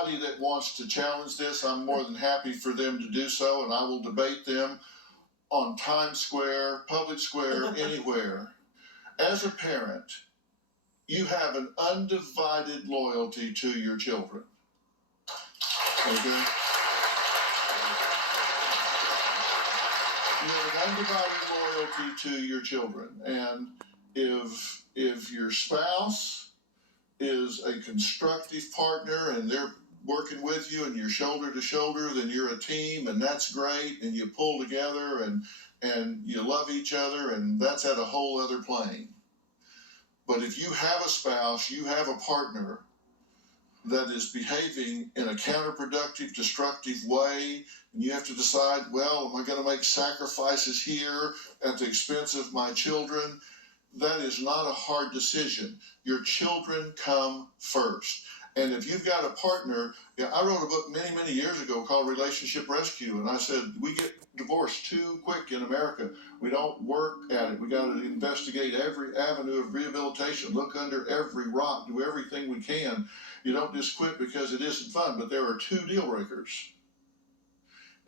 Anybody that wants to challenge this, I'm more than happy for them to do so, and I will debate them on Times Square, Public Square, anywhere. As a parent, you have an undivided loyalty to your children. Okay? You have an undivided loyalty to your children. And if your spouse is a constructive partner and they're working with you and you're shoulder to shoulder, then you're a team, and that's great, and you pull together and you love each other, and that's at a whole other plane. But if you have a spouse, you have a partner that is behaving in a counterproductive, destructive way, and you have to decide, well, am I going to make sacrifices here at the expense of my children? That is not a hard decision. Your children come first. And if you've got a partner, I wrote a book many, many years ago called Relationship Rescue, and I said, we get divorced too quick in America. We don't work at it. We got to investigate every avenue of rehabilitation, look under every rock, do everything we can. You don't just quit because it isn't fun, but there are two deal breakers.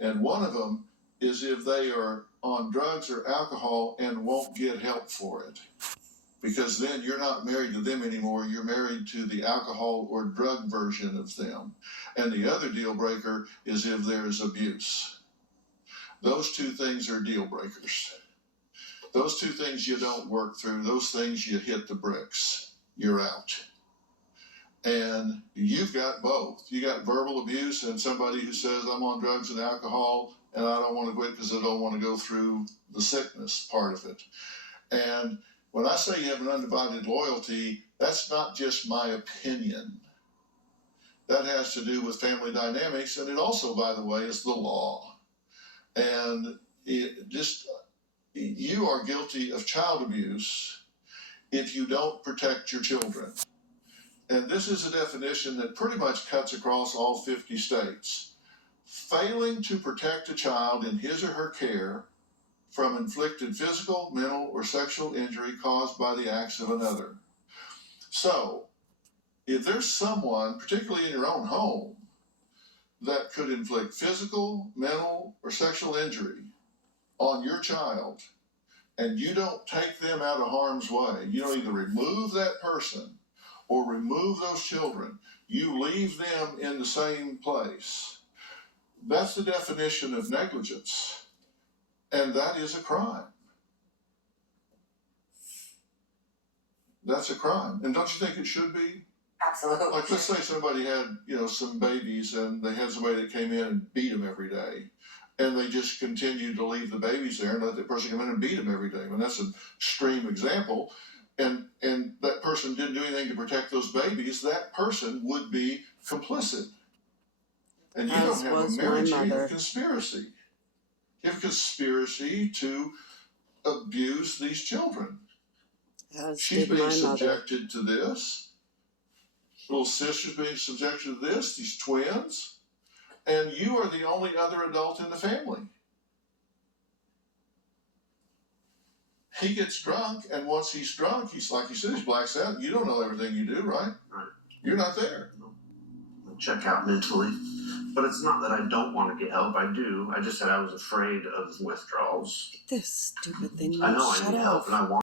And one of them is if they are on drugs or alcohol and won't get help for it. Because then you're not married to them anymore, you're married to the alcohol or drug version of them. And the other deal breaker is if there's abuse. Those two things are deal breakers. Those two things you don't work through, those things you hit the bricks, you're out. And you've got both. You got verbal abuse and somebody who says, I'm on drugs and alcohol and I don't want to quit because I don't want to go through the sickness part of it. And when I say you have an undivided loyalty, that's not just my opinion. That has to do with family dynamics, and it also, by the way, is the law. And you are guilty of child abuse if you don't protect your children. And this is a definition that pretty much cuts across all 50 states. Failing to protect a child in his or her care from inflicted physical, mental, or sexual injury caused by the acts of another. So, if there's someone, particularly in your own home, that could inflict physical, mental, or sexual injury on your child, and you don't take them out of harm's way, you don't either remove that person or remove those children, you leave them in the same place, that's the definition of negligence. And that is a crime. That's a crime. And don't you think it should be? Absolutely. Like, let's say somebody had, some babies and they had somebody that came in and beat them every day. And they just continued to leave the babies there and let that person come in and beat them every day. I mean, that's an extreme example. And that person didn't do anything to protect those babies. That person would be complicit. And you don't have a marriage, you have a conspiracy. You have a conspiracy to abuse these children. She's being subjected to this. Little sister's being subjected to this, these twins. And you are the only other adult in the family. He gets drunk, and once he's drunk, he's like you said, he blacks out. You don't know everything you do, right? Right. You're not there. I check out mentally. But it's not that I don't want to get help. I do. I just said I was afraid of withdrawals. This stupid thing. I know I need help, and I want